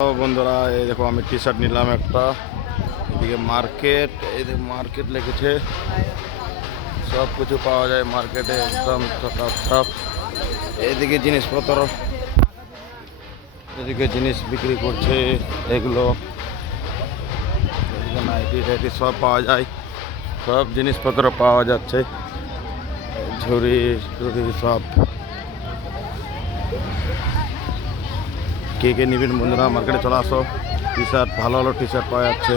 বন্ধুরা, এই দেখো আমি টি শার্ট নিলাম একটা। এদিকে মার্কেট, এই দেখো মার্কেট লিখেছে, সব কিছু পাওয়া যায় মার্কেটে, একদম চকাচক। এদিকে জিনিসপত্র, এদিকে জিনিস বিক্রি করছে এগুলো, এদিকে নাইটি টাইটি সব পাওয়া যায়, সব জিনিসপত্র পাওয়া যাচ্ছে, ঝুড়ি টুড়ি সব। কে কে নিবেন বন্ধুরা, মার্কেটে চলে আসো। টি শার্ট, ভালো ভালো টি শার্ট পাওয়া যাচ্ছে,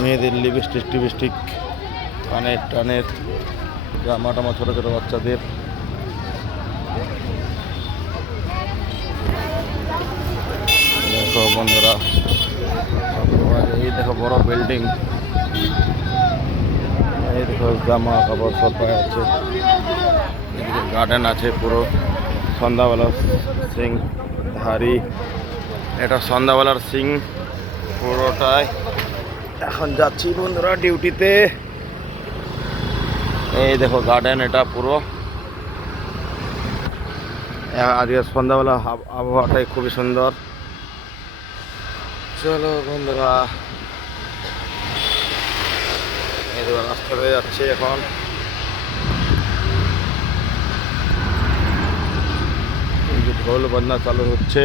মেয়েদের লিপস্টিক টিপস্টিক, কানের টানের জামা টামা, ছোটো ছোটো বাচ্চাদের। দেখো বন্ধুরা, এই দেখো বড় বিল্ডিং, এই দেখো জামা কাপড় সব পাওয়া যাচ্ছে। এদিকে গার্ডেন আছে পুরো, সন্ধ্যাবেলার সিং ধারি, এটা সন্ধ্যাবেলার সিং পুরোটাই। এখন যাচ্ছি বন্ধুরা ডিউটিতে। এই দেখো গার্ডেন, এটা পুরো আজকে সন্ধ্যাবেলা আবহাওয়াটাই খুবই সুন্দর। চলো বন্ধুরা, এই দেখো রাস্তা হয়ে যাচ্ছে এখন। এই যে ঢোল বাজনা চালু হচ্ছে।